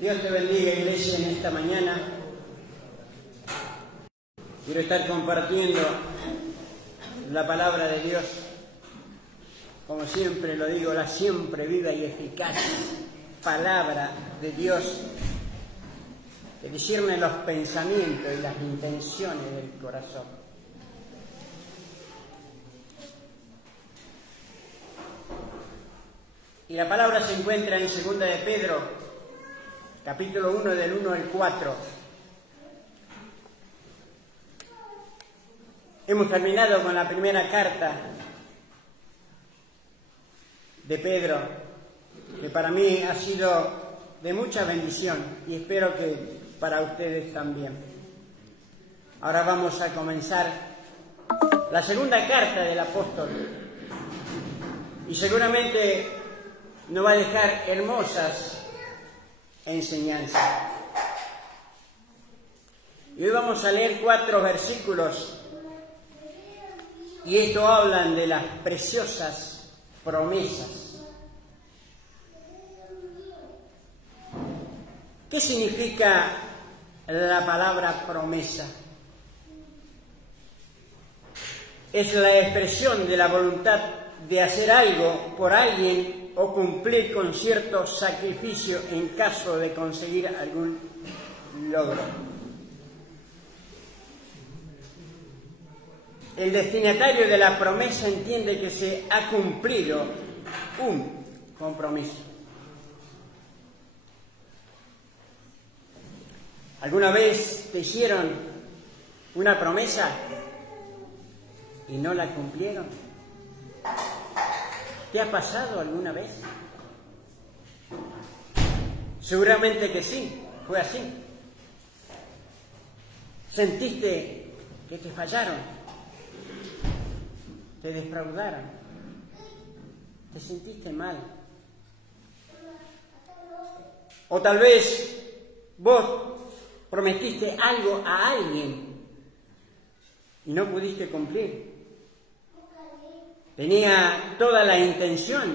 Dios te bendiga, iglesia, en esta mañana. Quiero estar compartiendo la palabra de Dios. Como siempre lo digo, la siempre viva y eficaz palabra de Dios, que discierne los pensamientos y las intenciones del corazón. Y la palabra se encuentra en 2 de Pedro, capítulo 1, del 1 al 4. Hemos terminado con la primera carta de Pedro, que para mí ha sido de mucha bendición y espero que para ustedes también. Ahora vamos a comenzar la segunda carta del apóstol y seguramente nos va a dejar hermosas enseñanzas. Y hoy vamos a leer 4 versículos y estos hablan de las preciosas promesas. ¿Qué significa la palabra promesa? Es la expresión de la voluntad de hacer algo por alguien o cumplir con cierto sacrificio en caso de conseguir algún logro. El destinatario de la promesa entiende que se ha cumplido un compromiso. ¿Alguna vez te hicieron una promesa y no la cumplieron? ¿Te ha pasado alguna vez? Seguramente que sí, fue así. ¿Sentiste que te fallaron? ¿Te defraudaron? ¿Te sentiste mal? O tal vez vos prometiste algo a alguien y no pudiste cumplir. Tenía toda la intención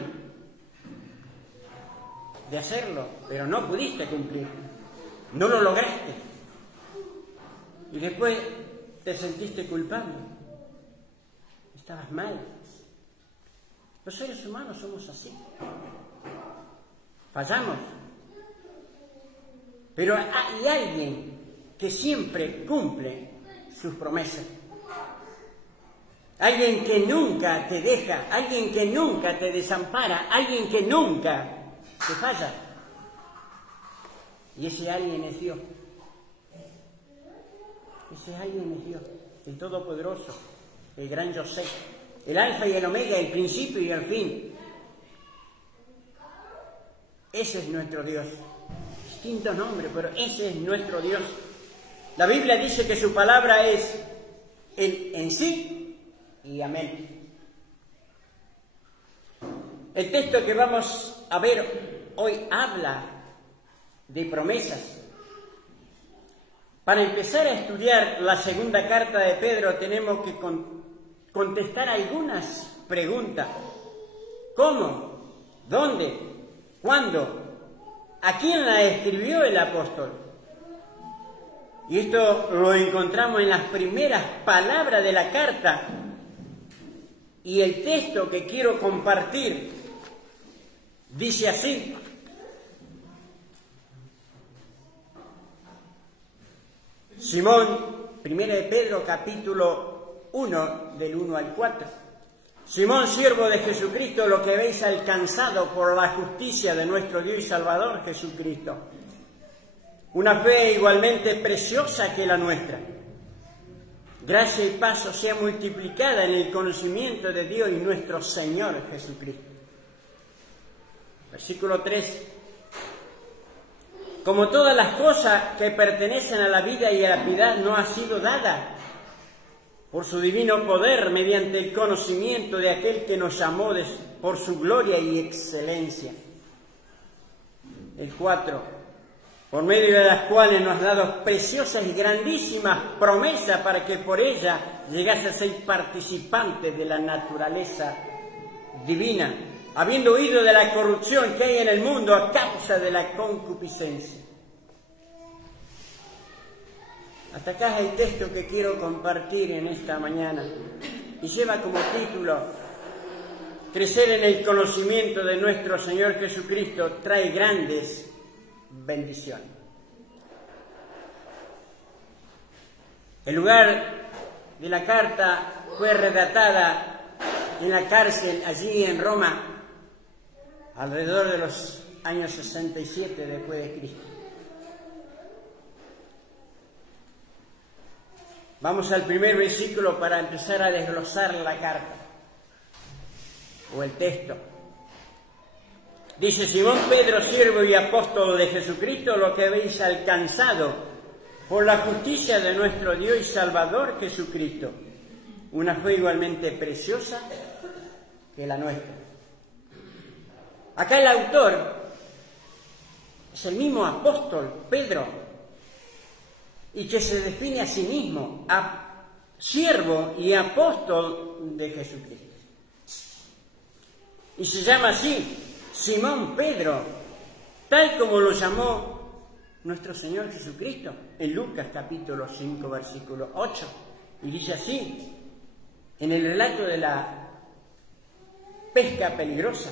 de hacerlo, pero no pudiste cumplir. No lo lograste. Y después te sentiste culpable. Estabas mal. Los seres humanos somos así. Fallamos. Pero hay alguien que siempre cumple sus promesas. Alguien que nunca te deja, alguien que nunca te desampara, alguien que nunca te falla. Y ese alguien es Dios. Ese alguien es Dios, el Todopoderoso, el gran Yo Sé, el Alfa y el Omega, el principio y el fin. Ese es nuestro Dios. Distinto nombre, pero ese es nuestro Dios. La Biblia dice que su palabra es el en sí y amén. El texto que vamos a ver hoy habla de promesas. Para empezar a estudiar la segunda carta de Pedro tenemos que contestar algunas preguntas. ¿Cómo? ¿Dónde? ¿Cuándo? ¿A quién la escribió el apóstol? Y esto lo encontramos en las primeras palabras de la carta. Y el texto que quiero compartir dice así: Simón, 1 de Pedro, capítulo 1, del 1 al 4. Simón, siervo de Jesucristo, lo que habéis alcanzado por la justicia de nuestro Dios y Salvador Jesucristo. Una fe igualmente preciosa que la nuestra. Gracia y paz os sea multiplicada en el conocimiento de Dios y nuestro Señor Jesucristo. Versículo 3. Como todas las cosas que pertenecen a la vida y a la piedad nos ha sido dada por su divino poder mediante el conocimiento de aquel que nos llamó por su gloria y excelencia. El 4. Por medio de las cuales nos ha dado preciosas y grandísimas promesas para que por ellas llegase a ser participantes de la naturaleza divina, habiendo huido de la corrupción que hay en el mundo a causa de la concupiscencia. Hasta acá es el texto que quiero compartir en esta mañana y lleva como título: Crecer en el conocimiento de nuestro Señor Jesucristo trae grandes bendiciones. El lugar de la carta fue redactada en la cárcel allí en Roma, alrededor de los años 67 después de Cristo. Vamos al primer versículo para empezar a desglosar la carta o el texto. Dice: Simón Pedro, siervo y apóstol de Jesucristo, lo que habéis alcanzado por la justicia de nuestro Dios y Salvador Jesucristo, una fe igualmente preciosa que la nuestra. Acá el autor es el mismo apóstol, Pedro, y que se define a sí mismo siervo y apóstol de Jesucristo. Y se llama así, Simón Pedro, tal como lo llamó nuestro Señor Jesucristo en Lucas capítulo 5, versículo 8. Y dice así, en el relato de la pesca peligrosa: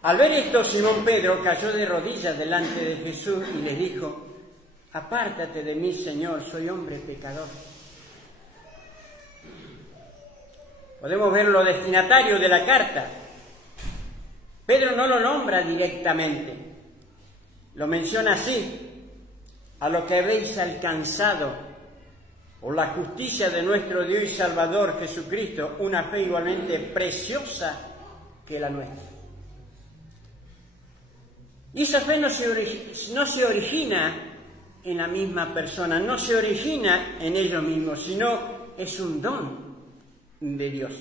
al ver esto, Simón Pedro cayó de rodillas delante de Jesús y le dijo: apártate de mí, Señor, soy hombre pecador. Podemos ver lo destinatario de la carta. Pedro no lo nombra directamente, lo menciona así: a lo que habéis alcanzado por la justicia de nuestro Dios y Salvador Jesucristo, una fe igualmente preciosa que la nuestra. Y esa fe no se origina en la misma persona, no se origina en ellos mismos, sino es un don de Dios.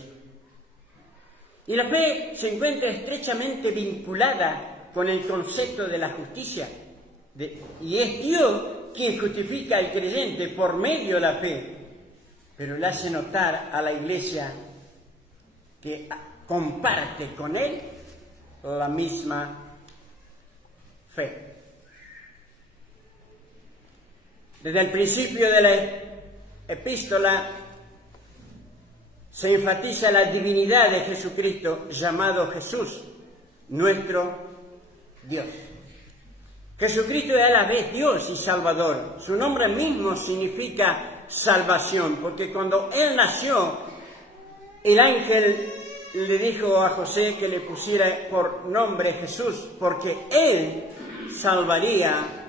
Y la fe se encuentra estrechamente vinculada con el concepto de la justicia. Y es Dios quien justifica al creyente por medio de la fe, pero le hace notar a la Iglesia que comparte con él la misma fe. Desde el principio de la epístola se enfatiza la divinidad de Jesucristo, llamado Jesús, nuestro Dios. Jesucristo es a la vez Dios y Salvador. Su nombre mismo significa salvación, porque cuando Él nació, el ángel le dijo a José que le pusiera por nombre Jesús, porque Él salvaría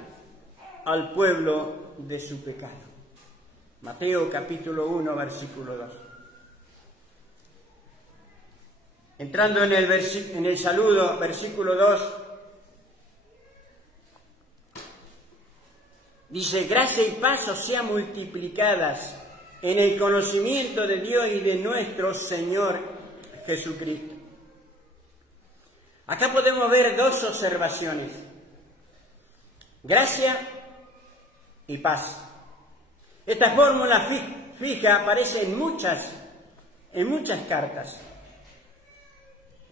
al pueblo de su pecado. Mateo capítulo 1, versículo 2. Entrando en el saludo, versículo 2, dice: gracia y paz os sean multiplicadas en el conocimiento de Dios y de nuestro Señor Jesucristo. Acá podemos ver dos observaciones: gracia y paz. Esta fórmula fija aparece en muchas cartas.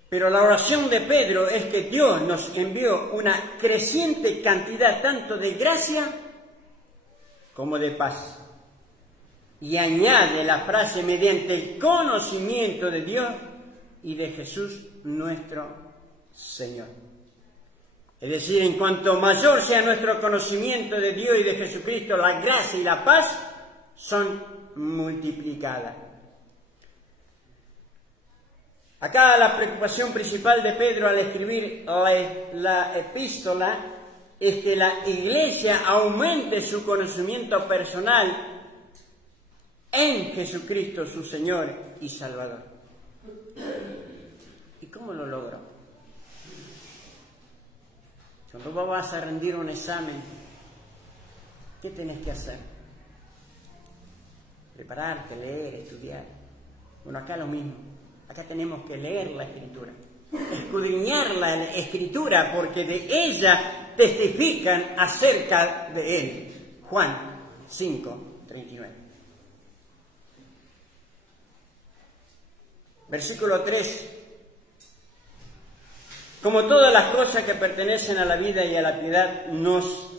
Pero la oración de Pedro es que Dios nos envió una creciente cantidad tanto de gracia como de paz. Y añade la frase: mediante el conocimiento de Dios y de Jesús nuestro Señor. Es decir, en cuanto mayor sea nuestro conocimiento de Dios y de Jesucristo, la gracia y la paz son multiplicadas. Acá la preocupación principal de Pedro al escribir la epístola es que la Iglesia aumente su conocimiento personal en Jesucristo, su Señor y Salvador. ¿Y cómo lo logró? Cuando vos vas a rendir un examen, ¿qué tenés que hacer? Prepararte, leer, estudiar. Bueno, acá lo mismo. Acá tenemos que leer la Escritura, escudriñar la Escritura, porque de ella testifican acerca de Él. Juan 5:39. Versículo 3. Como todas las cosas que pertenecen a la vida y a la piedad nos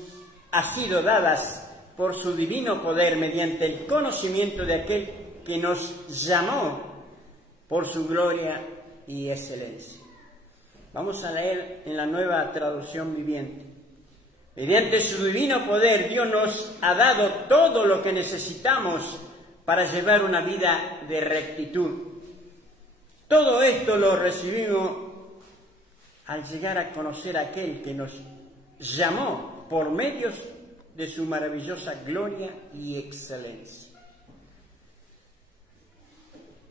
ha sido dadas por su divino poder mediante el conocimiento de aquel que nos llamó por su gloria y excelencia. Vamos a leer en la Nueva Traducción Viviente. Mediante su divino poder, Dios nos ha dado todo lo que necesitamos para llevar una vida de rectitud. Todo esto lo recibimos al llegar a conocer a aquel que nos llamó por medios de su maravillosa gloria y excelencia.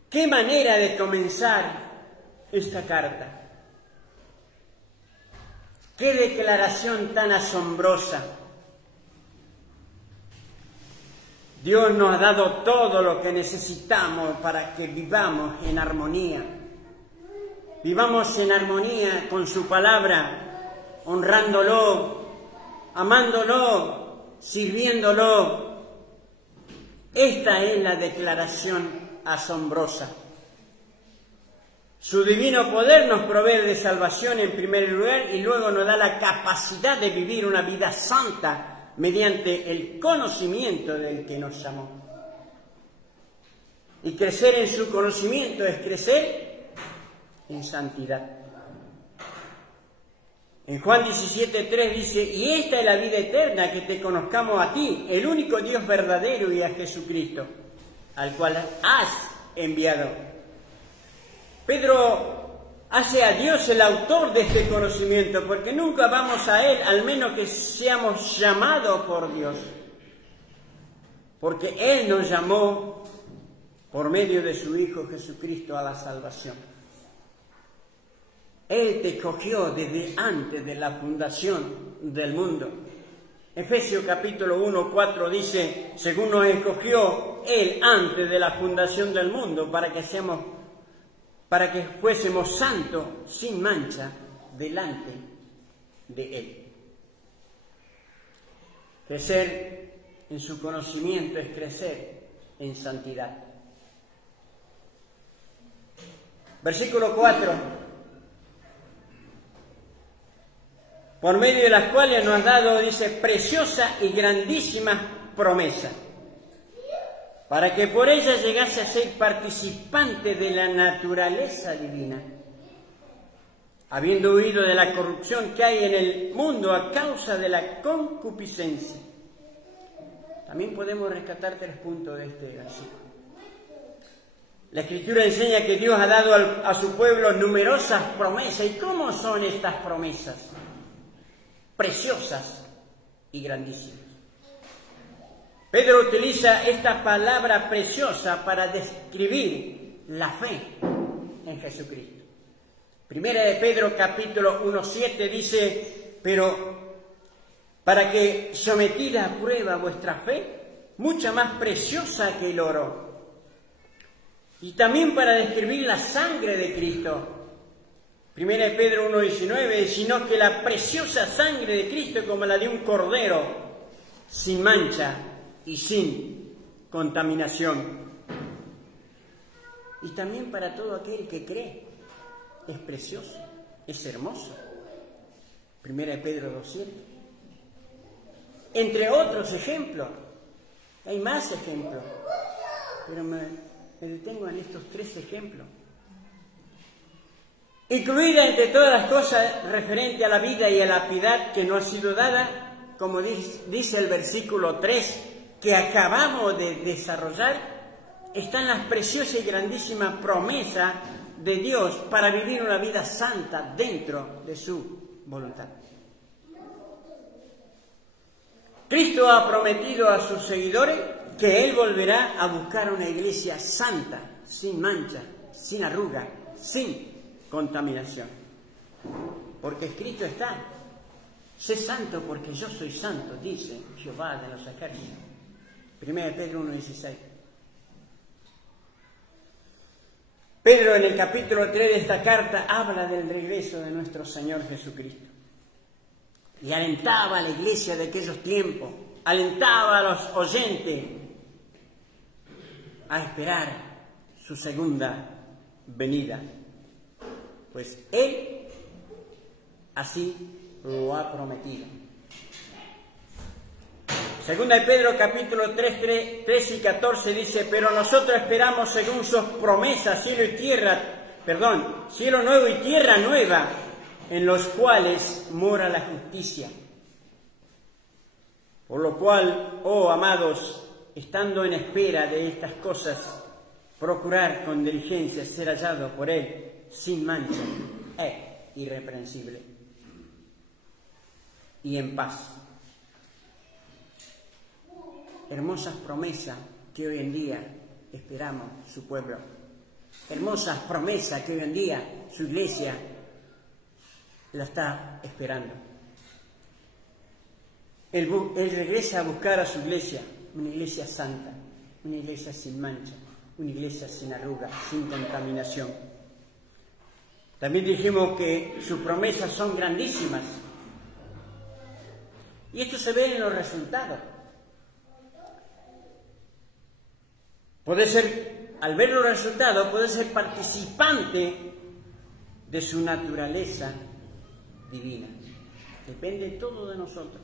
¿Qué manera de comenzar esta carta? ¡Qué declaración tan asombrosa! Dios nos ha dado todo lo que necesitamos para que vivamos en armonía. Vivamos en armonía con su palabra, honrándolo, amándolo, sirviéndolo. Esta es la declaración asombrosa. Su divino poder nos provee de salvación en primer lugar y luego nos da la capacidad de vivir una vida santa mediante el conocimiento del que nos llamó. Y crecer en su conocimiento es crecer en santidad. En Juan 17:3 dice: y esta es la vida eterna, que te conozcamos a ti, el único Dios verdadero, y a Jesucristo, al cual has enviado. Pedro hace a Dios el autor de este conocimiento, porque nunca vamos a Él, al menos que seamos llamados por Dios. Porque Él nos llamó por medio de su Hijo Jesucristo a la salvación. Él te escogió desde antes de la fundación del mundo. Efesios capítulo 1:4 dice: según nos escogió Él antes de la fundación del mundo, para que fuésemos santos sin mancha delante de Él. Crecer en su conocimiento es crecer en santidad. Versículo 4. Por medio de las cuales nos ha dado, dice, preciosa y grandísima promesa, para que por ella llegase a ser participante de la naturaleza divina, habiendo huido de la corrupción que hay en el mundo a causa de la concupiscencia. También podemos rescatar 3 puntos de este versículo. La Escritura enseña que Dios ha dado a su pueblo numerosas promesas. ¿Y cómo son estas promesas? Preciosas y grandísimas. Pedro utiliza esta palabra preciosa para describir la fe en Jesucristo. Primera de Pedro capítulo 1:7 dice: pero para que sometida a prueba vuestra fe, mucha más preciosa que el oro. Y también para describir la sangre de Cristo. Primera de Pedro 1:19, sino que la preciosa sangre de Cristo como la de un cordero, sin mancha y sin contaminación. Y también para todo aquel que cree, es precioso, es hermoso. Primera de Pedro 2:7. Entre otros ejemplos, hay más ejemplos, pero me detengo en estos 3 ejemplos. Incluida entre todas las cosas referente a la vida y a la piedad que nos ha sido dada, como dice el versículo 3, que acabamos de desarrollar, están las preciosas y grandísimas promesas de Dios para vivir una vida santa dentro de su voluntad. Cristo ha prometido a sus seguidores que Él volverá a buscar una iglesia santa, sin mancha, sin arruga, sin contaminación. Porque escrito está: sé santo porque yo soy santo, dice Jehová de los ejércitos. 1 Pedro 1:16. Pedro en el capítulo 3 de esta carta habla del regreso de nuestro Señor Jesucristo. Y alentaba a la iglesia de aquellos tiempos, alentaba a los oyentes a esperar su segunda venida. Pues Él así lo ha prometido. Segunda de Pedro capítulo 3 y 14 dice, pero nosotros esperamos según sus promesas cielo nuevo y tierra nueva, en los cuales mora la justicia. Por lo cual, oh amados, estando en espera de estas cosas, procurar con diligencia ser hallado por Él sin mancha e irreprensible y en paz. Hermosas promesas que hoy en día esperamos su pueblo. Hermosas promesas que hoy en día su iglesia la está esperando. Él regresa a buscar a su iglesia, una iglesia santa, una iglesia sin mancha, una iglesia sin arruga, sin contaminación. También dijimos que sus promesas son grandísimas. Y esto se ve en los resultados. Puede ser, al ver los resultados, puede ser participante de su naturaleza divina. Depende todo de nosotros.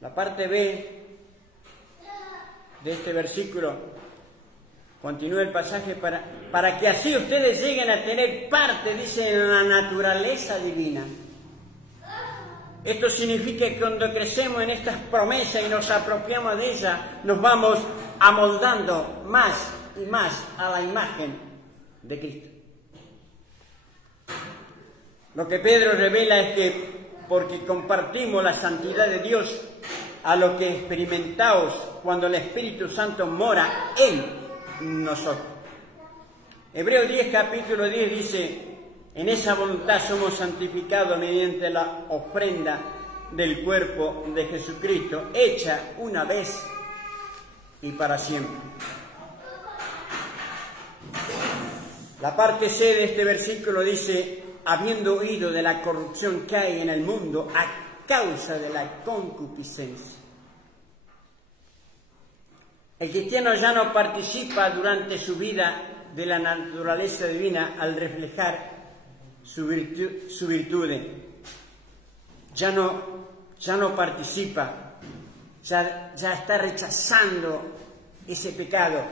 La parte B de este versículo, continúa el pasaje, para que así ustedes lleguen a tener parte, dice, en la naturaleza divina. Esto significa que cuando crecemos en estas promesas y nos apropiamos de ellas, nos vamos amoldando más y más a la imagen de Cristo. Lo que Pedro revela es que porque compartimos la santidad de Dios, a lo que experimentaos cuando el Espíritu Santo mora en nosotros. Hebreos 10, capítulo 10 dice, en esa voluntad somos santificados mediante la ofrenda del cuerpo de Jesucristo, hecha una vez y para siempre. La parte C de este versículo dice, habiendo oído de la corrupción que hay en el mundo a causa de la concupiscencia. El cristiano ya no participa durante su vida de la naturaleza divina al reflejar su virtud. Ya no participa, ya está rechazando ese pecado,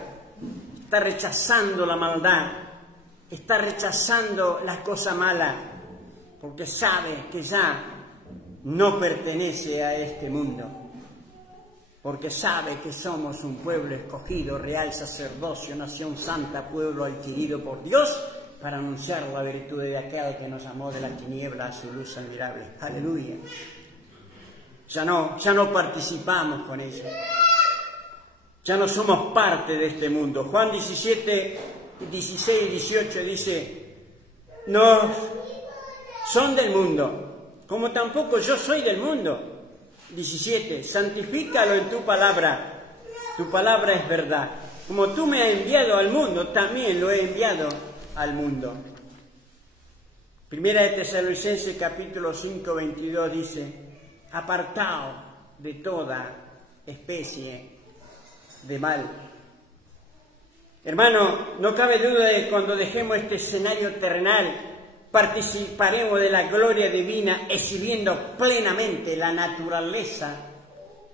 está rechazando la maldad, está rechazando la cosa mala, porque sabe que ya no pertenece a este mundo, porque sabe que somos un pueblo escogido, real sacerdocio, nación santa, pueblo adquirido por Dios, para anunciar la virtud de aquel que nos llamó de la tiniebla a su luz admirable. Aleluya. Ya no participamos con ellos. Ya no somos parte de este mundo. Juan 17, 16 y 18 dice, no son del mundo, como tampoco yo soy del mundo. 17, santifícalo en tu palabra es verdad. Como tú me has enviado al mundo, también lo he enviado al mundo. Primera de Tesalonicenses capítulo 5, 22 dice, apartaos de toda especie de mal. Hermano, no cabe duda de que cuando dejemos este escenario terrenal, participaremos de la gloria divina, exhibiendo plenamente la naturaleza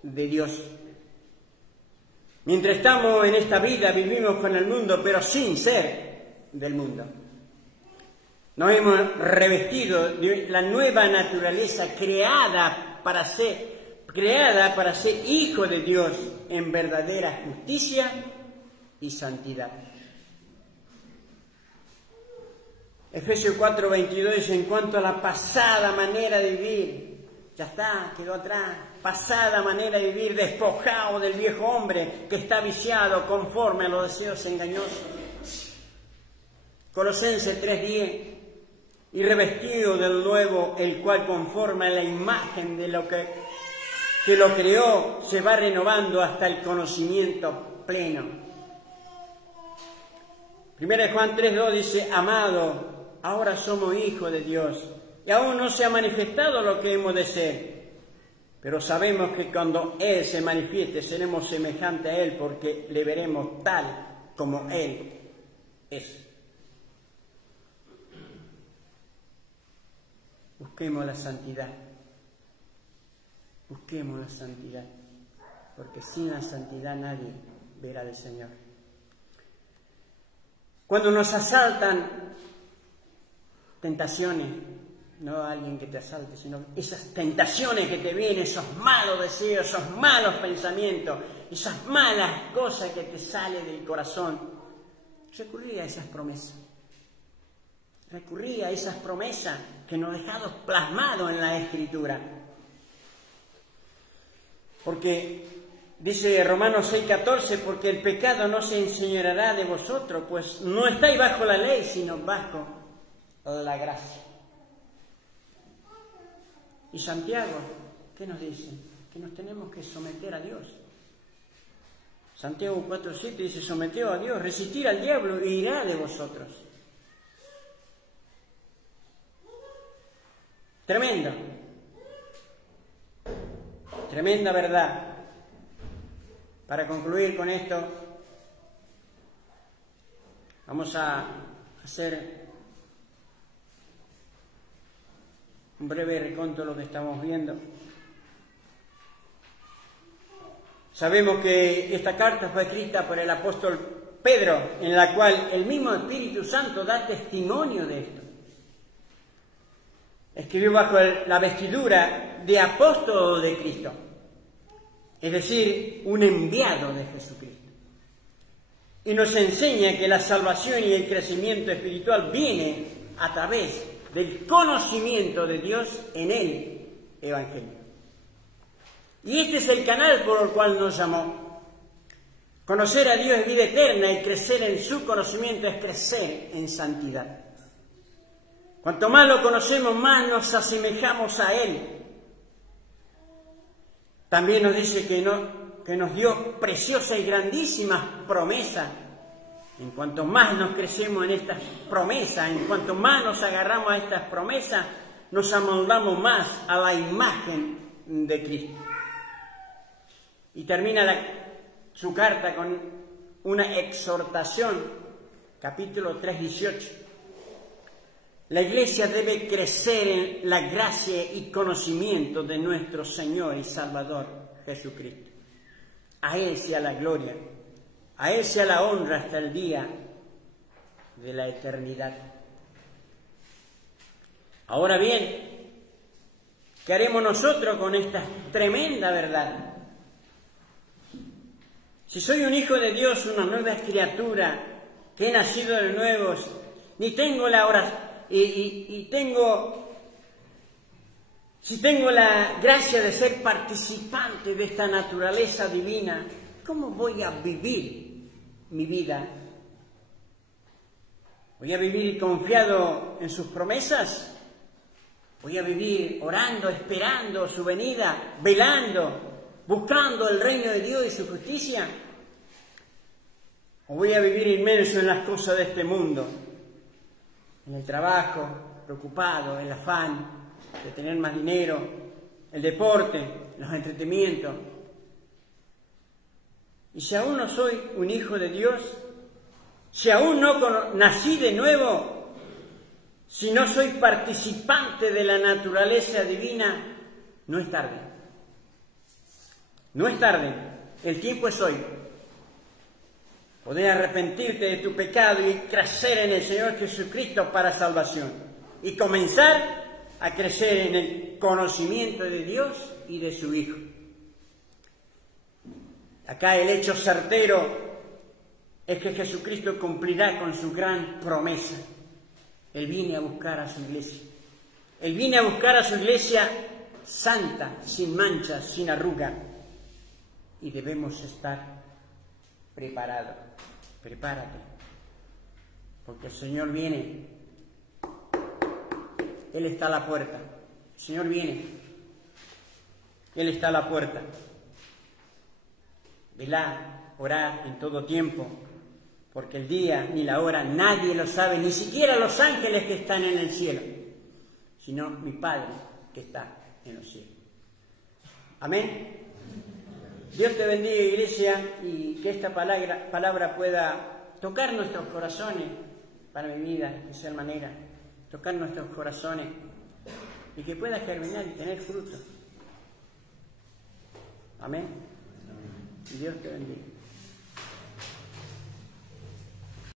de Dios. Mientras estamos en esta vida, vivimos con el mundo, pero sin ser del mundo. Nos hemos revestido de la nueva naturaleza creada para ser hijo de Dios en verdadera justicia y santidad. Efesios 4:22 dice, en cuanto a la pasada manera de vivir, ya está, quedó atrás, pasada manera de vivir, despojado del viejo hombre que está viciado conforme a los deseos engañosos. Colosenses 3:10, y revestido del nuevo, el cual conforme a la imagen de lo que lo creó, se va renovando hasta el conocimiento pleno. Primera de Juan 3:2 dice, amado, ahora somos hijos de Dios, y aún no se ha manifestado lo que hemos de ser, pero sabemos que cuando Él se manifieste seremos semejantes a Él, porque le veremos tal como Él es. Busquemos la santidad. Busquemos la santidad, porque sin la santidad nadie verá al Señor. Cuando nos asaltan tentaciones, no alguien que te asalte, sino esas tentaciones que te vienen, esos malos deseos, esos malos pensamientos, esas malas cosas que te salen del corazón, recurrí a esas promesas. Recurrí a esas promesas que nos dejamos plasmados en la Escritura. Porque dice Romanos 6:14, porque el pecado no se enseñoreará de vosotros, pues no estáis bajo la ley, sino bajo la gracia. Y Santiago, ¿qué nos dice? Que nos tenemos que someter a Dios. Santiago 4:7 dice, someteos a Dios, resistir al diablo e irá de vosotros. Tremendo. Tremenda verdad. Para concluir con esto, vamos a hacer un breve recuento de lo que estamos viendo. Sabemos que esta carta fue escrita por el apóstol Pedro, en la cual el mismo Espíritu Santo da testimonio de esto. Escribió bajo la vestidura de apóstol de Cristo, es decir, un enviado de Jesucristo. Y nos enseña que la salvación y el crecimiento espiritual viene a través del conocimiento de Dios en el Evangelio. Y este es el canal por el cual nos llamó. Conocer a Dios es vida eterna y crecer en su conocimiento es crecer en santidad. Cuanto más lo conocemos, más nos asemejamos a Él. También nos dice que nos dio preciosas y grandísimas promesas. En cuanto más nos crecemos en estas promesas, en cuanto más nos agarramos a estas promesas, nos amoldamos más a la imagen de Cristo. Y termina su carta con una exhortación, capítulo 3:18. La Iglesia debe crecer en la gracia y conocimiento de nuestro Señor y Salvador Jesucristo. A Él sea la gloria, a Él sea la honra hasta el día de la eternidad. Ahora bien, ¿qué haremos nosotros con esta tremenda verdad? Si soy un hijo de Dios, una nueva criatura, que he nacido de nuevo, ni tengo la oración, si tengo la gracia de ser participante de esta naturaleza divina, ¿cómo voy a vivir mi vida? ¿Voy a vivir confiado en sus promesas? ¿Voy a vivir orando, esperando su venida, velando, buscando el reino de Dios y su justicia? ¿O voy a vivir inmerso en las cosas de este mundo? En el trabajo, preocupado, el afán de tener más dinero, el deporte, los entretenimientos. Y si aún no soy un hijo de Dios, si aún no nací de nuevo, si no soy participante de la naturaleza divina, no es tarde. No es tarde, el tiempo es hoy. Poder arrepentirte de tu pecado y crecer en el Señor Jesucristo para salvación. Y comenzar a crecer en el conocimiento de Dios y de su Hijo. Acá el hecho certero es que Jesucristo cumplirá con su gran promesa. Él viene a buscar a su iglesia. Él viene a buscar a su iglesia santa, sin mancha, sin arruga. Y debemos estar preparados. Prepárate, porque el Señor viene. Él está a la puerta. El Señor viene. Él está a la puerta. Velad, orad en todo tiempo, porque el día ni la hora nadie lo sabe, ni siquiera los ángeles que están en el cielo, sino mi Padre que está en los cielos. Amén. Dios te bendiga, iglesia, y que esta palabra pueda tocar nuestros corazones para mi vida, de especial manera, tocar nuestros corazones y que pueda germinar y tener fruto. Amén. Y Dios te bendiga.